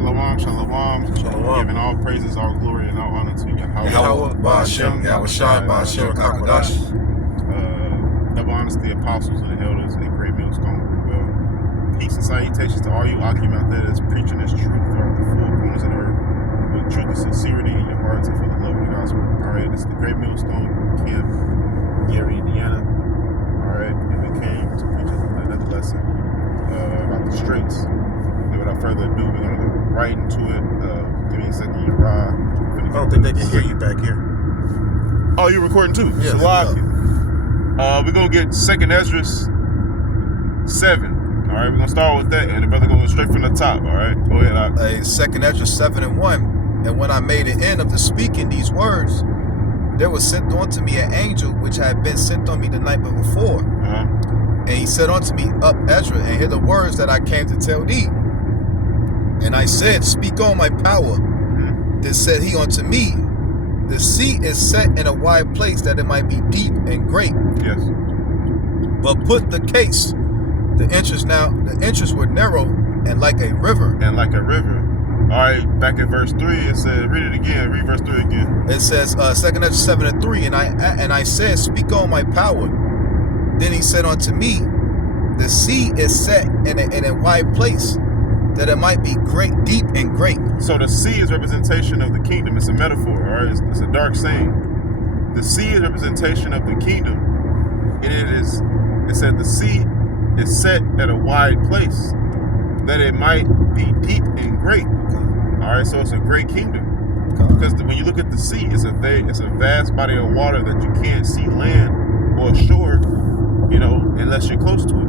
Shalom, shalom. Shalom. Giving all praises, all glory, and all honor to Yahweh. Yahweh, Ba'ashem, Yahushai, Ba'ashem, Kakadash. Double honors to the apostles and the elders and great millstone. Well, peace and salutations to all you Akim out there that's preaching this truth throughout the four corners of the earth with truth and sincerity in your hearts and for the love of the gospel. All right, this is the great millstone camp, Gary, Indiana. All right, and we came to preach another lesson about the straits. And without further ado, we're going to go right into it. Give me a second, Uriah. I don't think they can hear you back here. Oh, you're recording too? Yeah. We're going to get 2nd Ezra 7. All right, we're going to start with that. And the brother going straight from the top. All right, go ahead. 2nd Ezra 7:1. And when I made an end of the speaking these words, there was sent unto me an angel which had been sent on me the night before. And he said unto me, Up, Ezra, and hear the words that I came to tell thee. And I said, Speak on, my power. Then said he unto me, The sea is set in a wide place that it might be deep and great. Yes. But put the case, the entrance were narrow and like a river. And like a river. All right, back in verse 3, it says, read it again. Read verse 3 again. It says, 2nd Ezra 7:3, and I said, Speak on, my power. Then he said unto me, The sea is set in a wide place, that it might be great, deep and great. So the sea is representation of the kingdom. It's a metaphor, all right? It's a dark saying. The sea is representation of the kingdom. And it said the sea is set at a wide place, that it might be deep and great. All right, so it's a great kingdom. Because when you look at the sea, it's a vast body of water that you can't see land or shore, unless you're close to it.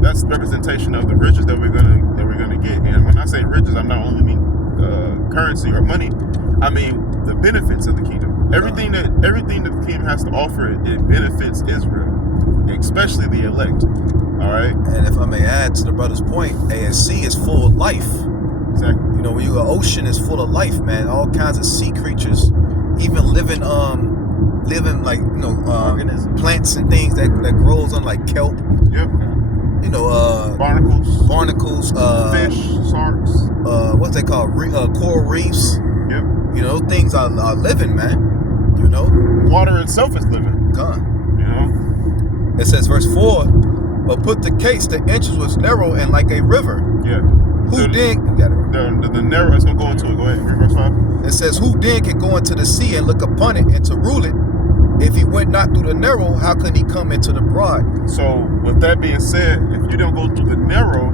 That's the representation of the riches that we're gonna get. And when I say riches, I'm not only mean currency or money. I mean the benefits of the kingdom. Everything that the kingdom has to offer, it benefits Israel, especially the elect. All right. And if I may add to the brother's point, a sea is full of life. Exactly. When you go, ocean is full of life, man. All kinds of sea creatures, even living like organisms, plants and things that grows on like kelp. Yep. Barnacles, fish, sharks. What's they called? Coral reefs. Yep. Things are living, man. Water itself is living. God. It says verse 4, but put the case, the entrance was narrow and like a river. Yeah. The narrow is gonna go into it. Go ahead. Read verse 5. It says, who then can go into the sea and look upon it and to rule it? If he went not through the narrow, how can he come into the broad? So, with that being said, if you don't go through the narrow,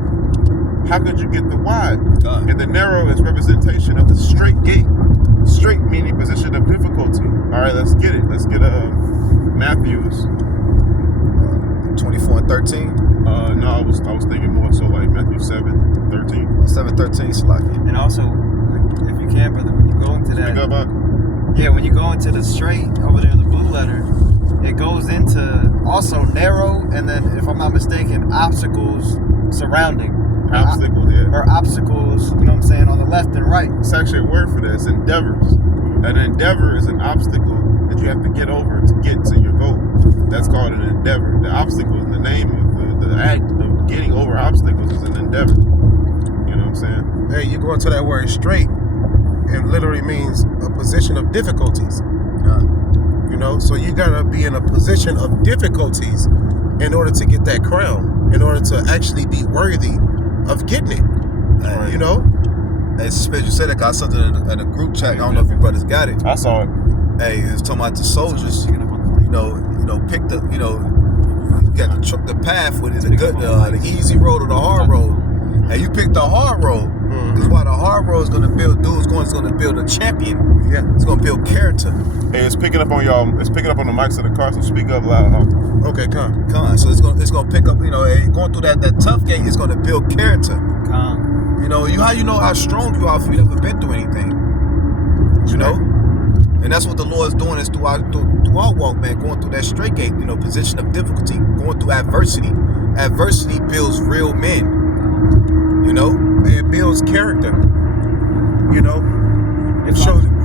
how could you get the wide? And the narrow is representation of the straight gate. Straight meaning position of difficulty. All right, let's get it. Let's get Matthew's 24:13. No, I was thinking more so like Matthew 7:13. 7:13, Slaki. And also, if you can, brother, when you go into that. When you go into the straight over there in the blue letter, it goes into also narrow, and then, if I'm not mistaken, obstacles surrounding. Obstacles, yeah. Or obstacles, on the left and right. It's actually a word for that. It's endeavors. An endeavor is an obstacle that you have to get over to get to your goal. That's called an endeavor. The obstacle is the name of the act of getting over obstacles is an endeavor. You know what I'm saying? Hey, you go into that word straight, it literally means a position of difficulties. So you gotta be in a position of difficulties in order to get that crown, in order to actually be worthy of getting it. Hey, suspect you said that, got something in a group chat. I don't know if your brothers got it. I saw it. Hey, it's talking about the soldiers. Pick the you got the path with it, the easy road or the hard road. And you pick the hard road. Because why the hard road is going to build dudes, it's going to build a champion. Yeah. It's going to build character. Hey, it's picking up on y'all. It's picking up on the mics of the car, so speak up loud, huh? Okay, come. So it's going to pick up, going through that tough gate, it's going to build character. How you know how strong you are if you've never been through anything. And that's what the Lord is doing is through our walk, man, going through that straight gate, position of difficulty, going through adversity. Adversity builds real men. It builds character. It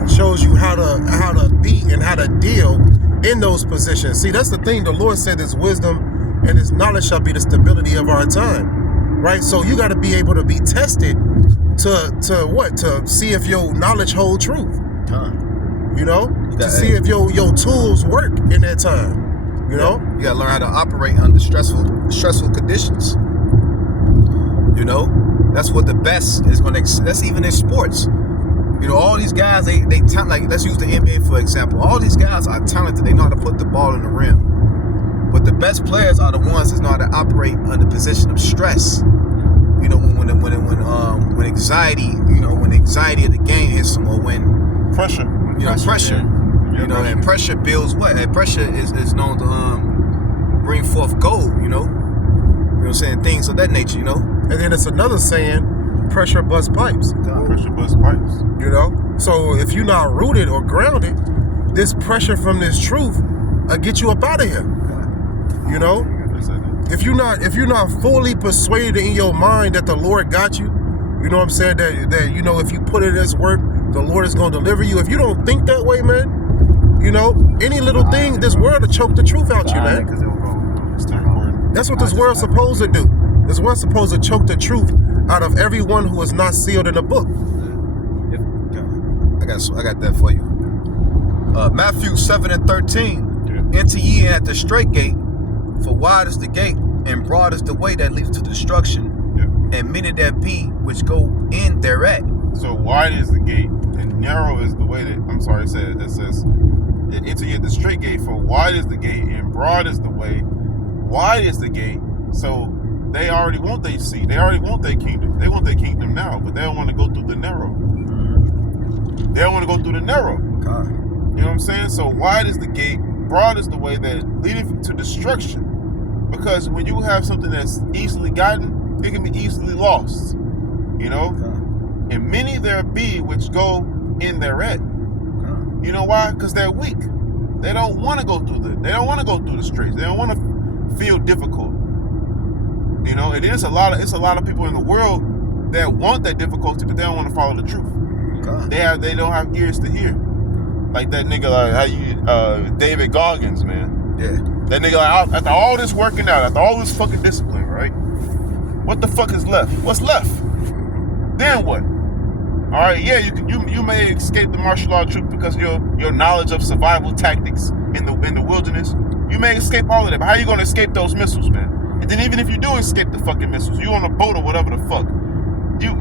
shows you how to be and how to deal in those positions. See, that's the thing. The Lord said His wisdom and His knowledge shall be the stability of our time. right? So you got to be able to be tested to see if your knowledge hold truth. You know, to see if your tools work in that time. You know, you gotta learn how to operate under stressful conditions. You know, that's what the best is gonna. That's even in sports. You know, all these guys, they like, let's use the NBA for example. All these guys are talented. They know how to put the ball in the rim. But the best players are the ones that know how to operate under position of stress. You know, when anxiety, when the anxiety of the game hits them, or when pressure. Pressure. You know, and pressure builds what? And pressure is known to bring forth gold. You know what I'm saying? Things of that nature. You know. And then it's another saying. Pressure busts pipes. Pressure busts pipes. You know? So if you're not rooted or grounded, this pressure from this truth will get you up out of here. You know? If you're not fully persuaded in your mind that the Lord got you, you know what I'm saying? That you know, if you put in this work, the Lord is gonna deliver you. If you don't think that way, man, you know, any little thing, this world will choke the truth out you, man. That's what this world's supposed to do. This world's supposed to choke the truth out of everyone who is not sealed in the book. I got that for you. Matthew 7:13. Enter ye in at the straight gate, for wide is the gate, and broad is the way that leads to destruction, and many there be which go in thereat. So wide is the gate, and narrow is the way that. It says, enter ye at the straight gate, for wide is the gate, and broad is the way. Wide is the gate. So they already want their seed. They already want their kingdom. They want their kingdom now, but they don't want to go through the narrow. They don't want to go through the narrow. God. You know what I'm saying? So wide is the gate, broad is the way that leadeth to destruction. Because when you have something that's easily gotten, it can be easily lost. You know? God. And many there be which go in thereat. God. You know why? Because they're weak. They don't want to go through the streets. They don't want to feel difficult. You know, it's a lot of people in the world that want that difficulty, but they don't want to follow the truth. God. They don't have ears to hear. Like that nigga, David Goggins, man. Yeah. That nigga, after all this working out, after all this fucking discipline, right? What the fuck is left? What's left? Then what? All right, yeah, you may escape the martial art truth because your knowledge of survival tactics in the wilderness. You may escape all of that, but how you gonna escape those missiles, man? And then even if you do escape the fucking missiles, you on a boat or whatever the fuck, you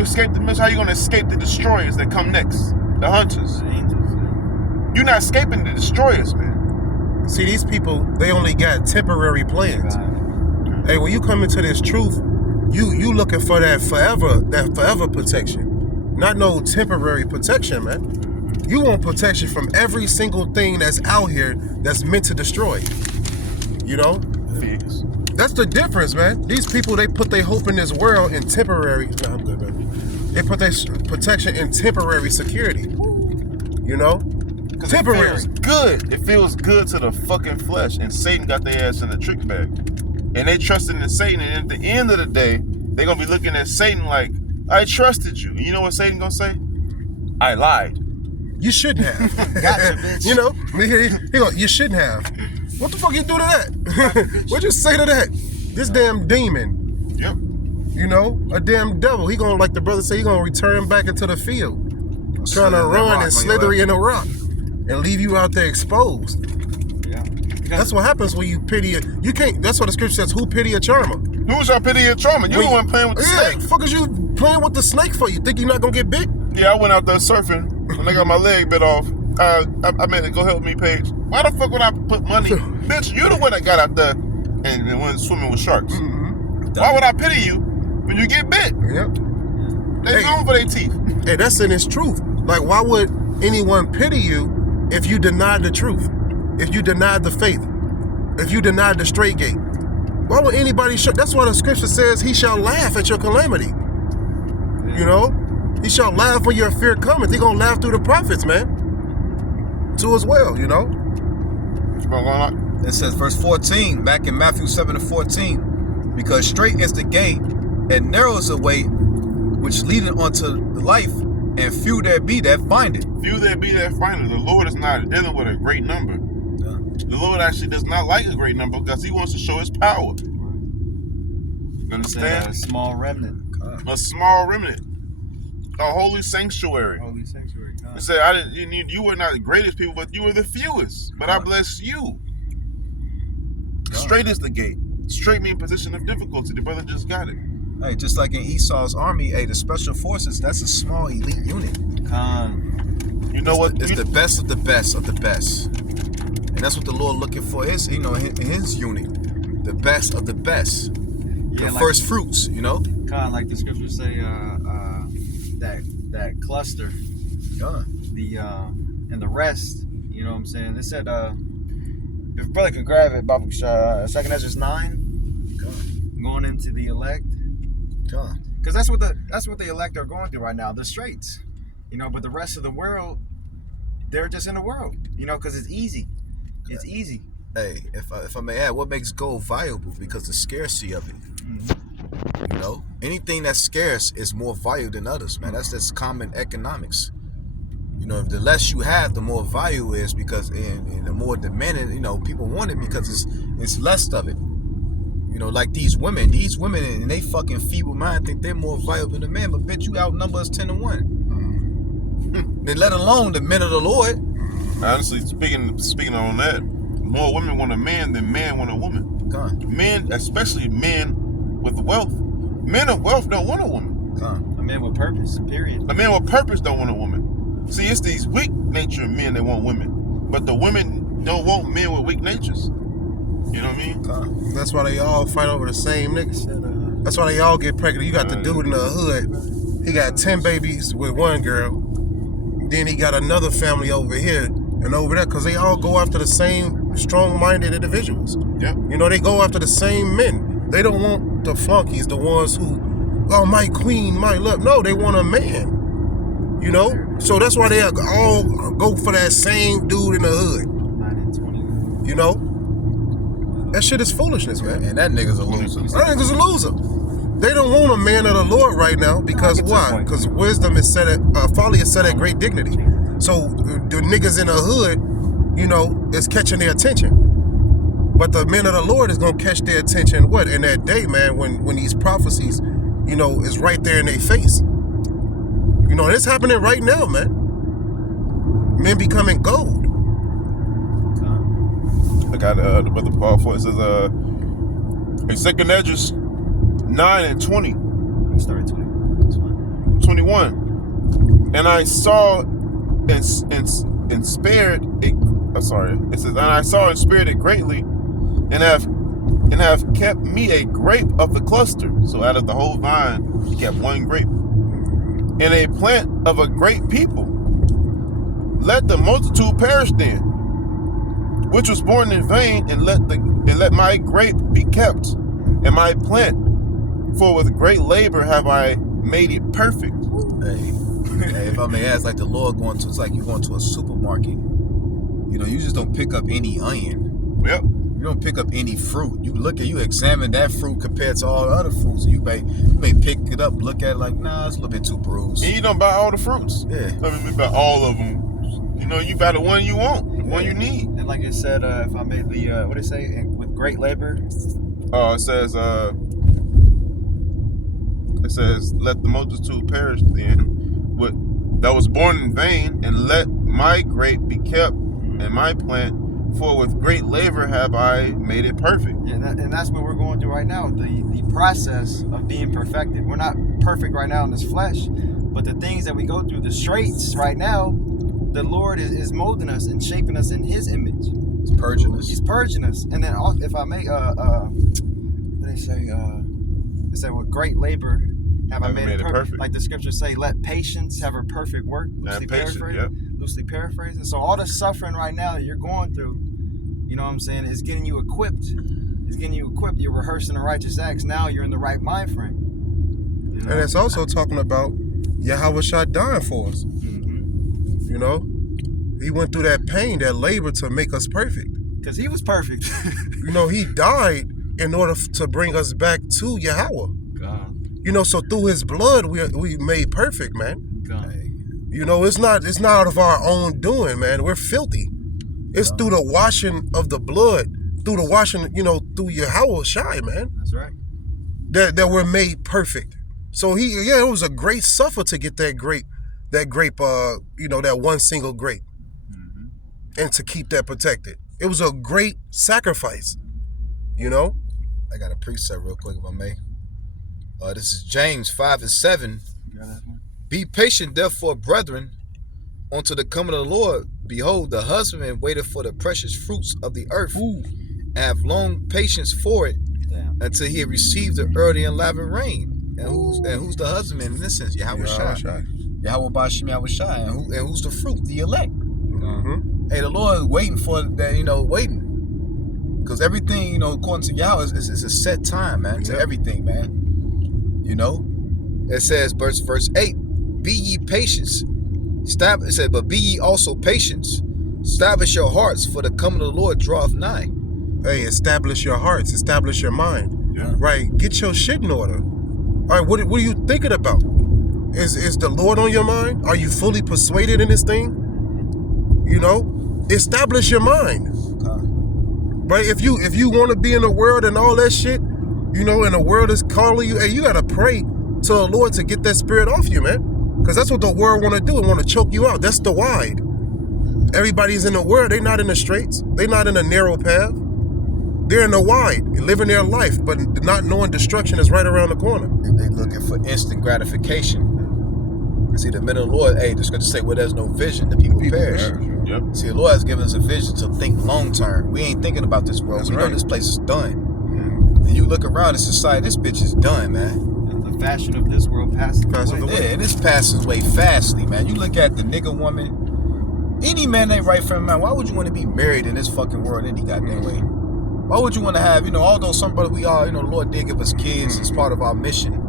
escape the missiles. How you gonna escape the destroyers that come next? The hunters. You're not escaping the destroyers, man. See, these people, they only got temporary plans. Hey, when you come into this truth, you looking for that forever protection, not no temporary protection, man. You want protection from every single thing that's out here that's meant to destroy. You know? Figs. That's the difference, man. These people, they put their hope in this world in temporary. No, I'm good, man. They put their protection in temporary security. You know? Temporary. It feels good. It feels good to the fucking flesh. And Satan got their ass in the trick bag. And they trusted in Satan. And at the end of the day, they're going to be looking at Satan like, I trusted you. And you know what Satan going to say? I lied. You shouldn't have. Gotcha, bitch. You know? He go, you shouldn't have. What the fuck you do to that? What'd you say to that? This damn demon. Yep. You know? A damn devil. He gonna, like the brother say, he gonna return back into the field. Trying to run and slither in a rock. And leave you out there exposed. Yeah. That's what happens when you pity it. You can't, that's what the scripture says, who pity a charmer? Who's your pity a charmer? You the one playing with the snake. Yeah, fuck is you playing with the snake for? You think you're not gonna get bit? Yeah, I went out there surfing and I got my leg bit off. I meant to go help me, Paige. Why the fuck would I put money? Bitch, you the one that got out there and went swimming with sharks. Mm-hmm. Why would I pity you when you get bit? Yep. They known for their teeth. Hey, that's in its truth. Like, why would anyone pity you if you denied the truth? If you denied the faith? If you denied the straight gate? Why would anybody show? That's why the scripture says he shall laugh at your calamity. You know? He shall laugh when your fear cometh. He gonna laugh through the prophets, man. Too as well, you know? It says verse 14, back in Matthew 7:14, because straight is the gate, and narrow is the way which leadeth unto the life, and few there be that find it. Few there be that find it. The Lord is not dealing with a great number. Yeah. The Lord actually does not like a great number because he wants to show his power. You understand? A small remnant. A small remnant. A holy sanctuary. Holy sanctuary. It said, you were not the greatest people, but you were the fewest. But I bless you. Straight is the gate. Straight means position of difficulty. The brother just got it. Hey, just like in Esau's army, the special forces, that's a small elite unit. You know what? It's the best of the best of the best. And that's what the Lord looking for in his unit. The best of the best. The first fruits, Like the scriptures say, that cluster, and the rest, you know what I'm saying? They said, if a brother could grab it, 2nd Ezra 9, going into the elect. Because that's what the elect are going through right now. The straits, but the rest of the world, they're just in the world, because it's easy. It's easy. Hey, if I may add, what makes gold valuable? Because the scarcity of it. Anything that's scarce is more valuable than others, man. That's common economics. If the less you have, the more value is, because and the more demanded, people want it because it's less of it. Like these women, and they fucking feeble mind think they're more valuable than men, but bitch, you outnumber us 10-1. Then let alone the men of the Lord. Honestly, speaking on that, more women want a man than man want a woman. Men, especially men with wealth. Men of wealth don't want a woman. A man with purpose, period. A man with purpose don't want a woman. See, it's these weak natured men that want women, but the women don't want men with weak natures. You know what I mean? That's why they all fight over the same niggas. That's why they all get pregnant. You got the dude in the hood. He got 10 babies with one girl. Then he got another family over here and over there, because they all go after the same strong-minded individuals. Yeah. They go after the same men. They don't want the flunkies, the ones who, my queen, my love. No, they want a man. So that's why they all go for that same dude in the hood. 9 and 20. That shit is foolishness, man. And that nigga's a loser. That nigga's a loser. They don't want a man of the Lord right now because why? Because wisdom is folly is set at great dignity. So the niggas in the hood, is catching their attention. But the men of the Lord is gonna catch their attention in that day, man, when these prophecies, is right there in their face. It's happening right now, man. Men becoming gold. I got the brother Paul for it. Says in 2nd Ezra 9 and 20. You started 20. That's fine. 21. And I saw in spirit it says, and I saw in spirit it greatly, and have kept me a grape of the cluster. So out of the whole vine, he kept one grape. And a plant of a great people. Let the multitude perish then, which was born in vain, and let my grape be kept, and my plant, for with great labor have I made it perfect. Hey, if I may ask, like the Lord it's like you going to a supermarket. You just don't pick up any onion. Yep. You don't pick up any fruit. You examine that fruit compared to all the other fruits. You may pick it up, look at it like, nah, it's a little bit too bruised. And you don't buy all the fruits. Yeah. You buy all of them. You buy the one you want, the one you need. And like it said, if I made the, what did it say? With great labor? It says, let the multitude perish then, that was born in vain, and let my grape be kept, and my plant, for with great labor have I made it perfect. Yeah, and that's what we're going through right now, the process of being perfected. We're not perfect right now in this flesh, but the things that we go through, the straits right now, the Lord is molding us and shaping us in His image. He's purging us. He's purging us. And then, if I may, what they say? They say, with great labor have I made it perfect. Like the scriptures say, let patience have a perfect work. Loosely paraphrasing. So all the suffering right now that you're going through, is getting you equipped. You're rehearsing the righteous acts. Now you're in the right mind frame. And it's also talking about Yahweh Shah dying for us. He went through that pain, that labor to make us perfect. Because he was perfect. He died in order to bring us back to Yahweh. God. So through his blood, we made perfect, man. God. It's not out of our own doing, man. We're filthy. It's through the washing of the blood, through the washing, through Yahweh Shai, man. That's right. that were made perfect. So it was a great suffer to get that grape, that one single grape, and to keep that protected. It was a great sacrifice, I got a precept real quick, if I may. This is James 5:7. Be patient, therefore, brethren, unto the coming of the Lord. Behold, the husbandman waiteth for the precious fruits of the earth, and have long patience for it, until he have received the early and lavish rain. And who's the husbandman in this sense? Yahweh Shai. Yahweh Bashim Yahweh Shai. And who's the fruit? The elect. Hey, the Lord is waiting for that, waiting. Because everything, according to Yahweh, is a set time, man, to everything, man. It says, verse 8, be ye patient. It said, but be ye also patient. Establish your hearts, for the coming of the Lord draweth nigh. Hey, establish your hearts, establish your mind. Yeah. Right, get your shit in order. All right, what are you thinking about? Is the Lord on your mind? Are you fully persuaded in this thing? Establish your mind. Right, if you want to be in the world and all that shit, and the world is calling you, hey, you gotta pray to the Lord to get that spirit off you, man. Because that's what the world want to do. It want to choke you out. That's the wide. Everybody's in the world. They're not in the straights. They're not in the narrow path. They're in the wide, living their life, but not knowing destruction is right around the corner. They're looking for instant gratification. See, the men of the Lord, the scripture say, where there's no vision, the people perish. Yep. See, the Lord has given us a vision to think long term. We ain't thinking about this world. We know this place is done. And you look around in society, this bitch is done, man. The fashion of this world passes away. Yeah, and this passes away fastly, man. You look at the nigga woman, any man ain't right frame of mind. Why would you want to be married in this fucking world any goddamn way? Why would you want to have, although somebody we are, the Lord did give us kids as part of our mission.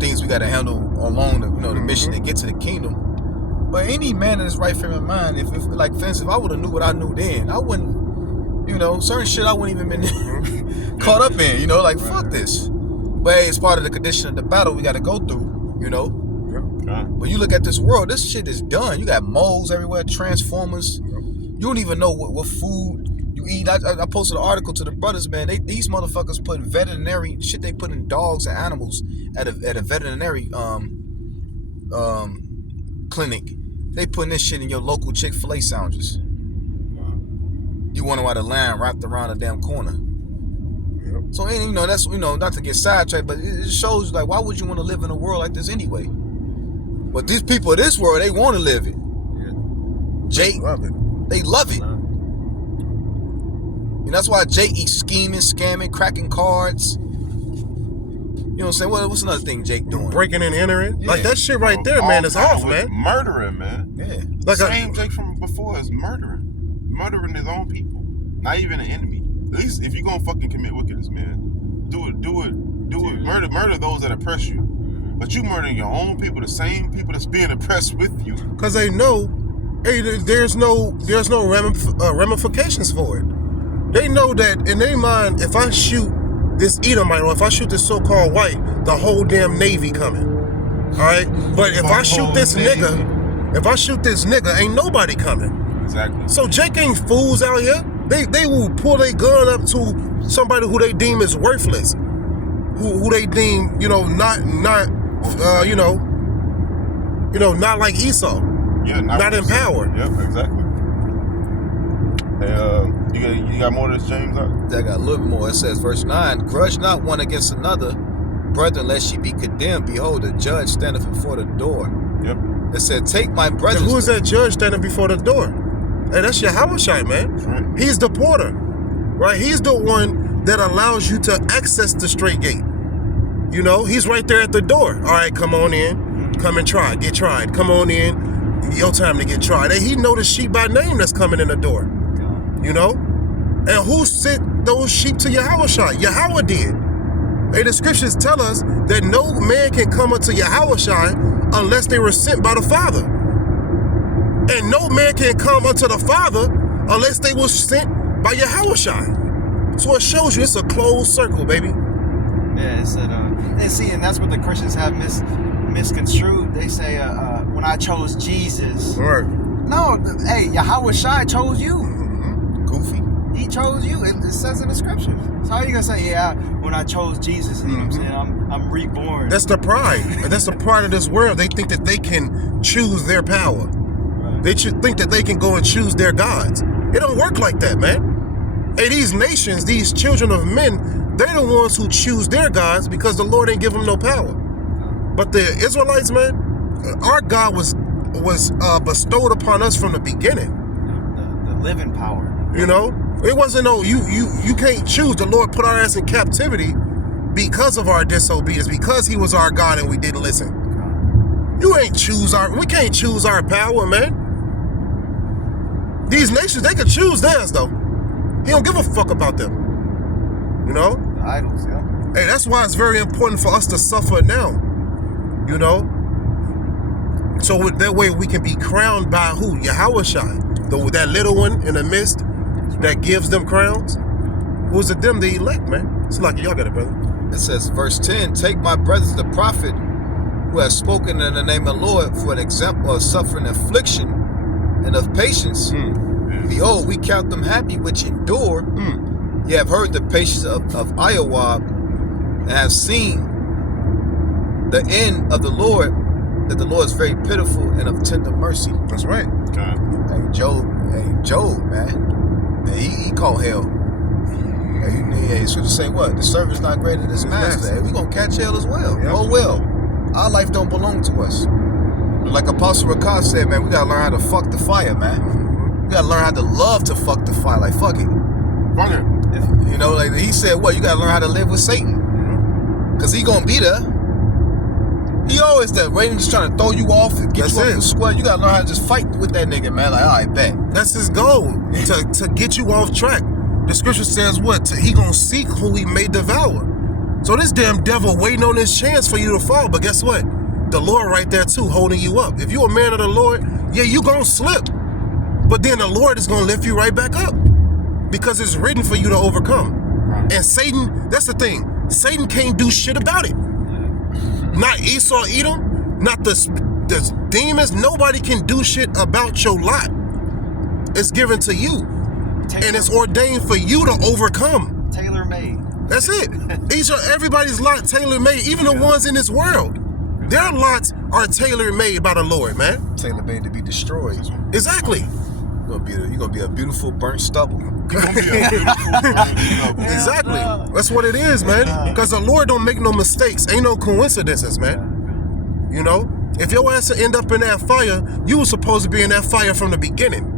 Things we got to handle along the, the mission to get to the kingdom. But any man in his right frame of mind, if like, for instance, if I would have knew what I knew then, I wouldn't, certain shit I wouldn't even been caught up in, fuck this. But hey, it's part of the condition of the battle we got to go through, But you look at this world, this shit is done. You got moles everywhere, transformers. You don't even know what food you eat. I posted an article to the brothers, man. These motherfuckers put veterinary shit. They put in dogs and animals at a veterinary clinic. They putting this shit in your local Chick-fil-A sandwiches. You wonder why the line wrapped around the damn corner. So, that's, not to get sidetracked, but it shows, like, why would you want to live in a world like this anyway? But these people of this world, they want to live it. Jake, they love it. And that's why Jake eats scheming, scamming, cracking cards. You know what I'm saying? What's another thing Jake doing? Breaking and entering. Yeah. Like, that shit right there, man, is off, man. Murdering, man. Yeah. Like same Jake from before is murdering. Murdering his own people. Not even an enemy. At least if you're gonna fucking commit wickedness, man, do it. Murder those that oppress you. But you murdering your own people, the same people that's being oppressed with you. Because they know, hey, there's no ramifications for it. They know that in their mind, if I shoot this Edomite or if I shoot this so-called white, the whole damn Navy coming. All right? But if I shoot this nigga, ain't nobody coming. Exactly. So Jake ain't fools out here. They will pull their gun up to somebody who they deem is worthless, who they deem, not like Esau. Yeah, not empowered. Yep, exactly. Hey, you got more of this, James? I got a little bit more. It says, verse 9, grudge not one against another, brethren, lest ye be condemned. Behold, the judge standeth before the door. Yep. It said, take my brethren. Who is that judge standing before the door? Hey, that's Yahweh Shai, man. Right. He's the porter, right? He's the one that allows you to access the straight gate. He's right there at the door. All right, come on in. Come and try. Get tried. Come on in. Your time to get tried. Hey, he know the sheep by name that's coming in the door. And who sent those sheep to Yahweh Shai? Yahweh did. Hey, the scriptures tell us that no man can come unto Yahweh Shai unless they were sent by the Father. And no man can come unto the Father unless they were sent by Yahweh Shai. So it shows you it's a closed circle, baby. Yeah, it said, and that's what the Christians have misconstrued. They say, when I chose Jesus. Right. No, hey, Yahweh Shai chose you. Goofy. he chose you. It says in the scriptures. So how are you gonna say, yeah, when I chose Jesus, you know what I'm saying? I'm reborn. That's the pride. That's the pride of this world. They think that they can choose their power. Right. They should think that they can go and choose their gods. It don't work like that, man. Hey, these nations, these children of men, they're the ones who choose their gods because the Lord ain't give them no power. But the Israelites, man, our God was bestowed upon us from the beginning. The living power. You know, it wasn't no you can't choose. The Lord put our ass in captivity because of our disobedience, because He was our God and we didn't listen. We can't choose our power, man. These nations, they could choose theirs though. He don't give a fuck about them. You know? The idols, yeah. Hey, that's why it's very important for us to suffer now. You know? So that way we can be crowned by who? Yahushua. That little one in the midst that gives them crowns. Who's it? Them, the elect, man. It's like, y'all got it, brother. It says, verse 10, take my brothers the prophet who has spoken in the name of the Lord for an example of suffering affliction and of patience. Behold, we count them happy which endure. Ye have heard the patience of Iowa and have seen the end of the Lord, that the Lord is very pitiful and of tender mercy. That's right. God. Hey, Job, man. He called hell. He should say what? The servant's not greater than his master. Hey, we gonna catch hell as well. Yep. Oh well. Our life don't belong to us. Like Apostle Rakah said, man, we gotta learn how to fuck the fire, man. We gotta learn how to love to fuck the fire. Like, fuck it. Fuck it. You know, like he said, what? You gotta learn how to live with Satan. Cause he gonna be there. He always there, waiting, just trying to throw you off and get you off the square. You gotta learn how to just fight with that nigga, man. Like, all right, bet. That's his goal, to get you off track. The scripture says what? He gonna seek who he may devour. So this damn devil waiting on his chance for you to fall. But guess what? The Lord right there too, holding you up. If you're a man of the Lord, yeah, you gonna slip. But then the Lord is gonna lift you right back up. Because it's written for you to overcome. And Satan, that's the thing. Satan can't do shit about it. Not Esau, Edom, not the demons. Nobody can do shit about your lot. It's given to you. And it's ordained for you to overcome. Tailor-made. That's it. Everybody's lot tailor-made, even the ones in this world. Their lots are tailor-made by the Lord, man. Tailor-made to be destroyed. You're Exactly. Gonna be a beautiful burnt stubble. Exactly. That's what it is, man. Because the Lord don't make no mistakes. Ain't no coincidences, man. You know? If your ass end up in that fire, you were supposed to be in that fire from the beginning.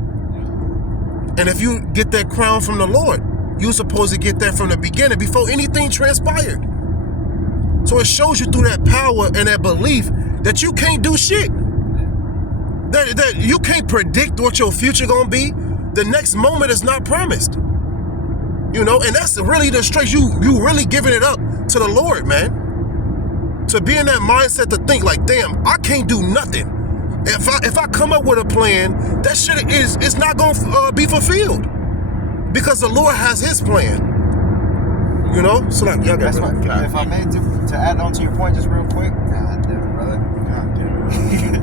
And if you get that crown from the Lord, you were supposed to get that from the beginning before anything transpired. So it shows you through that power and that belief that you can't do shit. That you can't predict what your future gonna be. The next moment is not promised. You know, and that's really the strength. You really giving it up to the Lord, man. To be in that mindset to think like, damn, I can't do nothing. If I come up with a plan, that shit it's not gonna be fulfilled. Because the Lord has his plan. You know? So like, y'all got That's what, if I may, to add on to your point just real quick. God damn it, brother. God damn it.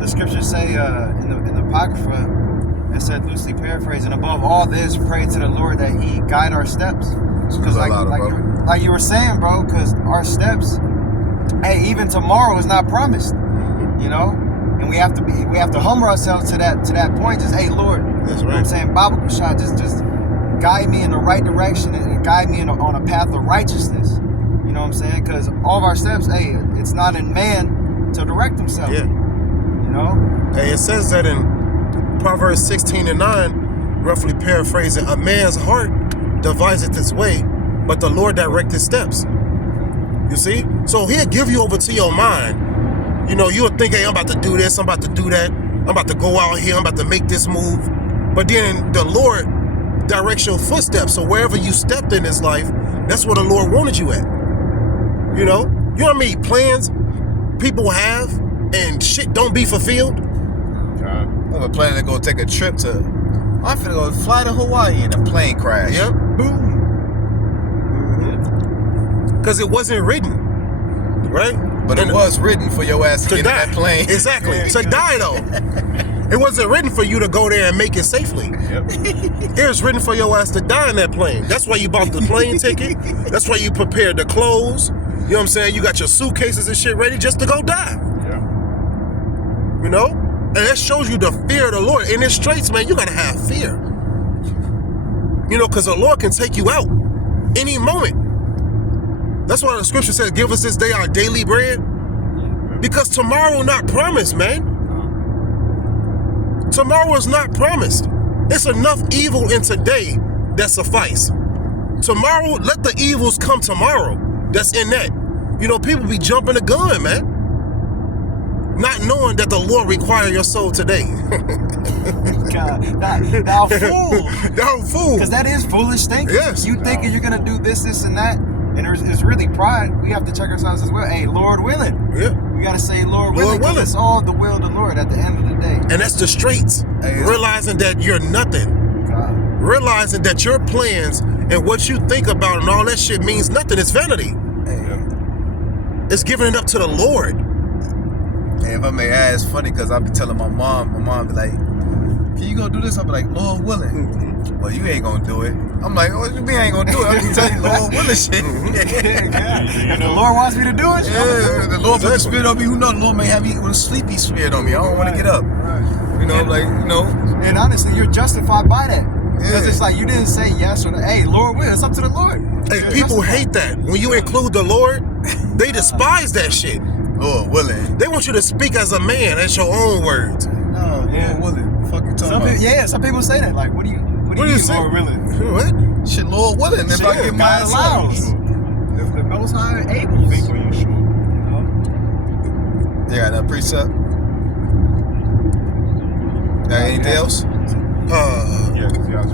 The scriptures say in the Apocrypha, it said, loosely paraphrasing, above all this, pray to the Lord that he guide our steps. Because like you were saying, bro, because our steps, hey, even tomorrow is not promised. You know? And we have to humble ourselves to that point. Just, hey, Lord, that's right. You know what I'm saying? Bible Kushah, just guide me in the right direction and guide me on a path of righteousness. You know what I'm saying? Because all of our steps, hey, it's not in man to direct himself. Yeah. You know? Hey, it says that in Proverbs 16:9, roughly paraphrasing, a man's heart deviseth his way, but the Lord direct his steps. You see? So he'll give you over to your mind. You know, you'll think, hey, I'm about to do this, I'm about to do that, I'm about to go out here, I'm about to make this move. But then the Lord directs your footsteps. So wherever you stepped in this life, that's where the Lord wanted you at. You know how many plans people have and shit don't be fulfilled? I'm planning to go take a trip to, I'm finna go fly to Hawaii in a plane crash. Yep. Boom. Because it wasn't written, right? But it was written for your ass to get die. in that plane. Exactly. To die though. It wasn't written for you to go there and make it safely. Yep. It was written for your ass to die in that plane. That's why you bought the plane ticket. That's why you prepared the clothes. You know what I'm saying? You got your suitcases and shit ready just to go die. Yeah. You know? And that shows you the fear of the Lord. In the straits, man, you gotta have fear. You know, because the Lord can take you out any moment. That's why the scripture says, give us this day our daily bread. Because tomorrow not promised, man. Tomorrow is not promised. It's enough evil in today that suffice. Tomorrow, let the evils come tomorrow. That's in that. You know, people be jumping the gun, man. Not knowing that the Lord require your soul today. God, thou fool. Thou fool. Because that is foolish thinking. Yes. You thinking you're going to do this, and that. And it's really pride. We have to check ourselves as well. Hey, Lord willing. Yeah. We got to say Lord willing. Because it's all the will of the Lord at the end of the day. And that's the straits. Hey, realizing that you're nothing. God. Realizing that your plans and what you think about and all that shit means nothing. It's vanity. Hey, It's giving it up to the Lord. if I may add, it's funny because I be telling my mom be like, can you go do this? I'll be like, Lord willing. Well, you ain't gonna do it. I'm like, what you mean I ain't gonna do it? I'm just telling you, Lord willing shit. If the Lord wants me to do it, Yeah, the Lord put the spirit on me. Who knows? The Lord may have me with a sleepy spirit on me. I don't want to get up. You know, like, you know. And honestly, you're justified by that. Because Yeah. it's like you didn't say yes or no. Hey, Lord will. It's up to the Lord. Hey, You're people justified. hate that. When you include the Lord, they despise that shit. Lord willing. They want you to speak as a man, as your own words. No, Yeah. Lord willing. What the fuck you talking about? Some people say that. Like, what do you mean, say? Lord willing? What? Shit, Lord willing. If I Shit, get my God ass allows. up. If the Most High able. Think when you're sure. You got that precept? Got anything else? Yeah, because y'all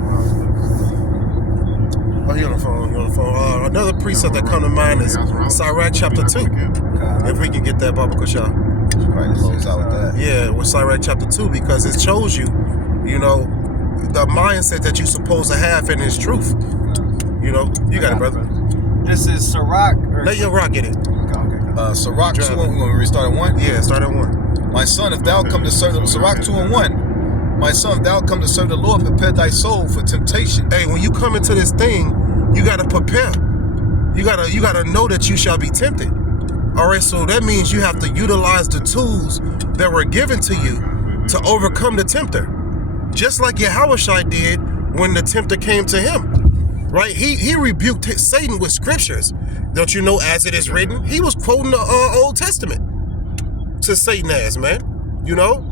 Oh, you're on the phone. Another precept that come to mind is Sirach chapter 2. If we can get that, Baba Kusha. Right, close out with that. Yeah, with Sirach chapter 2, because it shows you, you know, the mindset that you're supposed to have in His truth. You know, you got it, brother. This is Sirach. Let your rock get it. Sirach 2, we're going to restart at 1? Yeah, start at 1. My son, if thou come to serve the Sirach 2 and 1. My son, if thou come to serve the Lord, prepare thy soul for temptation. Hey, when you come into this thing, you gotta prepare. You gotta know that you shall be tempted. All right, so that means you have to utilize the tools that were given to you to overcome the tempter. Just like Yahushua did when the tempter came to him. Right? He rebuked Satan with scriptures. Don't you know, as it is written? He was quoting the Old Testament to Satan as, man. You know?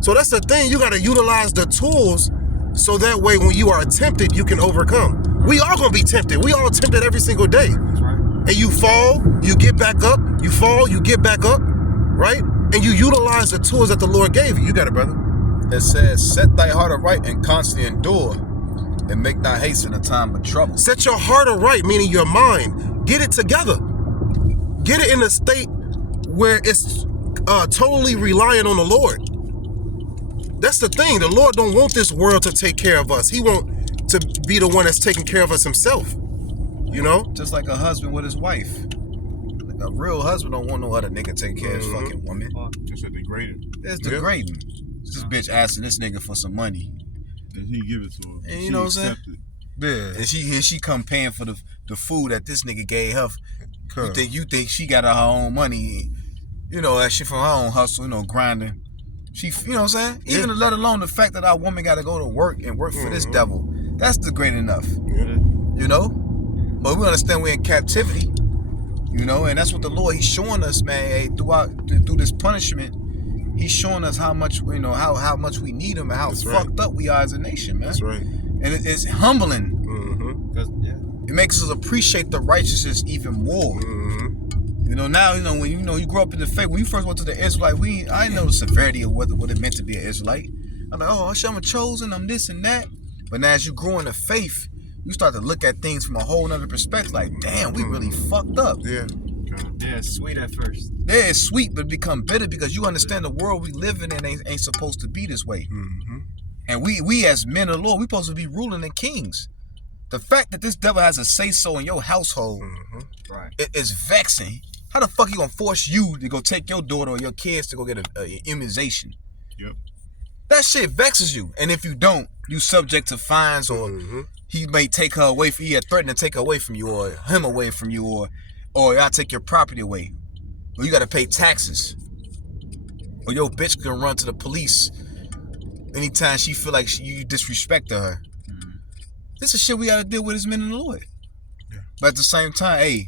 So that's the thing. You got to utilize the tools so that way when you are tempted, you can overcome. We all going to be tempted. We all tempted every single day. That's right. And you fall, you get back up. You fall, you get back up. Right? And you utilize the tools that the Lord gave you. You got it, brother. It says, set thy heart aright and constantly endure, and make not haste in a time of trouble. Set your heart aright, meaning your mind. Get it together. Get it in a state where it's totally reliant on the Lord. That's the thing. The Lord don't want this world to take care of us. He want to be the one that's taking care of us himself. You know? Just like a husband with his wife. Like a real husband don't want no other nigga take care of his fucking woman. It's degraded. It's degrading. This bitch asking this nigga for some money. And he give it to her. And you know what I'm saying? Yeah. And she come paying for the food that this nigga gave her. Huh. You think she got her own money, you know, that shit from her own hustle, you know, grinding. She, you know what I'm saying? Yeah. Even let alone the fact that our woman got to go to work and work for this devil. That's degrading enough. Yeah. You know? But we understand we're in captivity. You know, and that's what the Lord, He's showing us, man, hey, through this punishment, He's showing us how much, you know, how much we need Him and how fucked up we are as a nation, man. That's right. And it's humbling. Mm-hmm. It makes us appreciate the righteousness even more. Mm-hmm. You know, now, when you grow up in the faith, when you first went to the Israelite, I didn't know the severity of what it meant to be an Israelite. I'm like, oh, I'm chosen, I'm this and that. But now as you grow in the faith, you start to look at things from a whole nother perspective. Like, damn, we really fucked up. Yeah. Yeah, it's sweet at first. Yeah, it's sweet, but become bitter because you understand the world we live in ain't supposed to be this way. Mm-hmm. And we as men of the Lord, we supposed to be ruling and kings. The fact that this devil has a say-so in your household Right. is vexing. How the fuck he gonna force you to go take your daughter or your kids to go get an immunization? Yep. That shit vexes you. And if you don't, you subject to fines, or he may take her away from you, threaten to take her away from you, or him away from you, or y'all take your property away. Or you gotta pay taxes. Or your bitch can run to the police anytime she feel like you disrespect her. This is shit we gotta deal with as men in the Lord. Yeah. But at the same time, hey,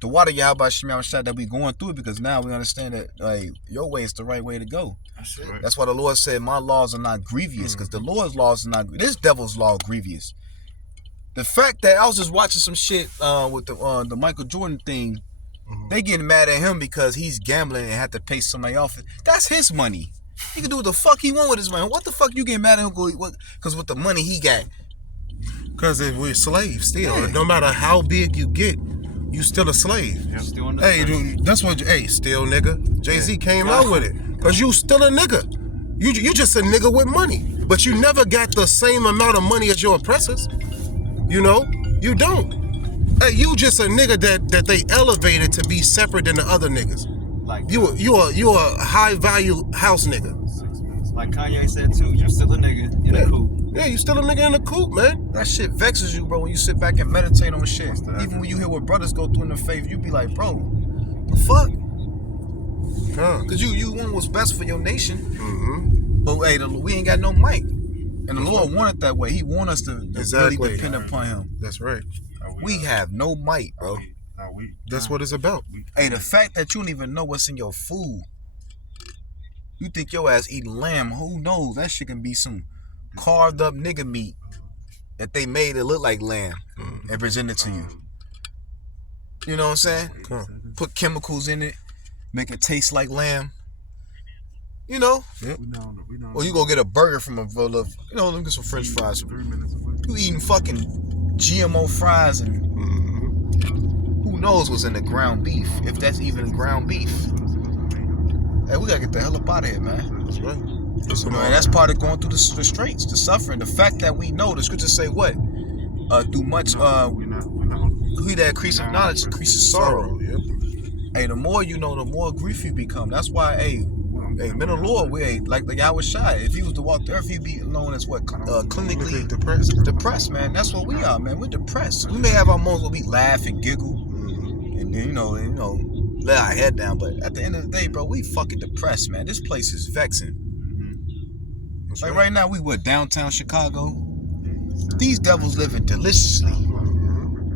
the water Yahweh Shem Shah that we going through it, because now we understand that like your way is the right way to go. That's it. That's why the Lord said, my laws are not grievous, because the Lord's laws are not, this devil's law grievous. The fact that I was just watching some shit with the Michael Jordan thing, they getting mad at him because he's gambling and had to pay somebody off. That's his money. He can do what the fuck he want with his money. What the fuck you getting mad at him? Because with the money he got. Because we're slaves still. Yeah. No matter how big you get, you still a slave. Yeah. Hey, dude, that's what. Hey, still nigga. Jay-Z came out with it. Because you still a nigga. You just a nigga with money. But you never got the same amount of money as your oppressors. You know? You don't. Hey, you just a nigga that they elevated to be separate than the other niggas. Like you a high value house nigga. Like Kanye said too, you still a nigga in a coop. Yeah, you still a nigga in a coop, man. That shit vexes you, bro, when you sit back and meditate on shit. Even when you hear what brothers go through in the faith, you be like, bro, the fuck? Cause you want what's best for your nation. But hey, we ain't got no mic. And the Lord wanted that way. He want us to really depend upon him. That's right. We have no might, bro. That's what it's about. Hey, the fact that you don't even know what's in your food. You think your ass eating lamb, who knows? That shit can be some carved up nigga meat that they made it look like lamb and present it to you. You know what I'm saying? Put chemicals in it, make it taste like lamb. You know? Yep. Or you go get a burger from let me get some French fries. You eating fucking GMO fries and who knows what's in the ground beef, if that's even ground beef. Hey, we gotta get the hell up out of here, man. That's right. That's part of going through the straits, the suffering. The fact that we know, the scriptures say what? Do much, he that increases knowledge increases sorrow. Yep. Hey, the more you know, the more grief you become. That's why, hey, men of the Lord, we ain't like the guy was shy. If he was to walk the earth, he'd be known as what? Clinically depressed, man. That's what we are, man. We're depressed. We may have our moments where we laugh and giggle, and then, you know, let our head down. But at the end of the day, bro, we fucking depressed, man. This place is vexing. Like right now, we were downtown Chicago. These devils living deliciously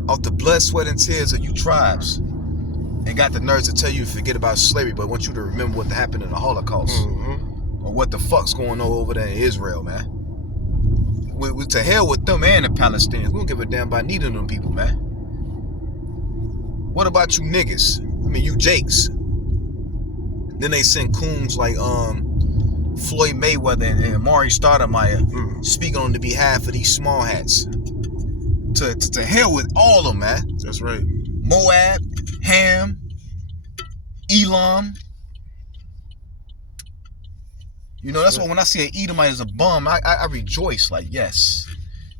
off the blood, sweat, and tears of you tribes, and got the nerves to tell you to forget about slavery, but want you to remember what happened in the Holocaust, or what the fuck's going on over there in Israel, man. We to hell with them and the Palestinians. We don't give a damn about neither of them people, man. What about you niggas? I mean, you Jakes. Then they send coons like Floyd Mayweather and Amari Stoudemire speaking on the behalf of these small hats. To hell with all of them, man. That's right. Moab, Ham, Elam. You know, that's why when I see an Edomite as a bum, I rejoice. Like, yes,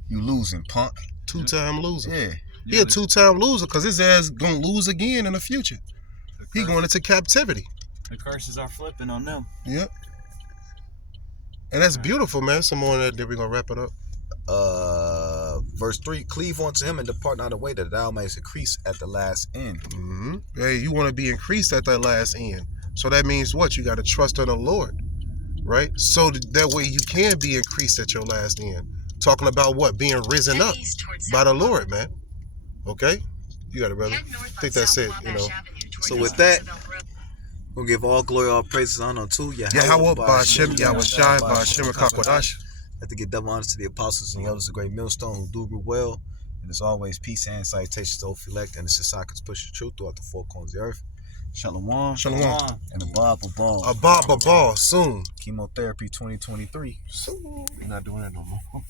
you losing, punk. Two-time loser. Yeah. He a two-time loser because his ass gonna lose again in the future. He going into captivity. The curses are flipping on them. Yep. And that's beautiful, man. Some more on that, then we're gonna wrap it up. Verse 3, cleave unto him and depart not away, that thou mayest increase at the last end. Hey, you want to be increased at that last end. So that means what? You got to trust in the Lord, right? So that way you can be increased at your last end. Talking about what? Being risen up by the Lord, man. Okay? You got it, brother. I think that's it, you know. So with that, we'll give all glory, all praises, honor to Yahweh, Ba'ashem, Yahushai, Ba'ashem, Kakwadash. Have to give double honors to the apostles and the elders of Great Millstone who do group well. And as always, peace and salutations to Ophilect and the Sisakins push the truth throughout the four corners of the earth. Shalom. Shalom. And Abba. Abba, soon. Chemotherapy 2023. Soon. We're not doing that no more.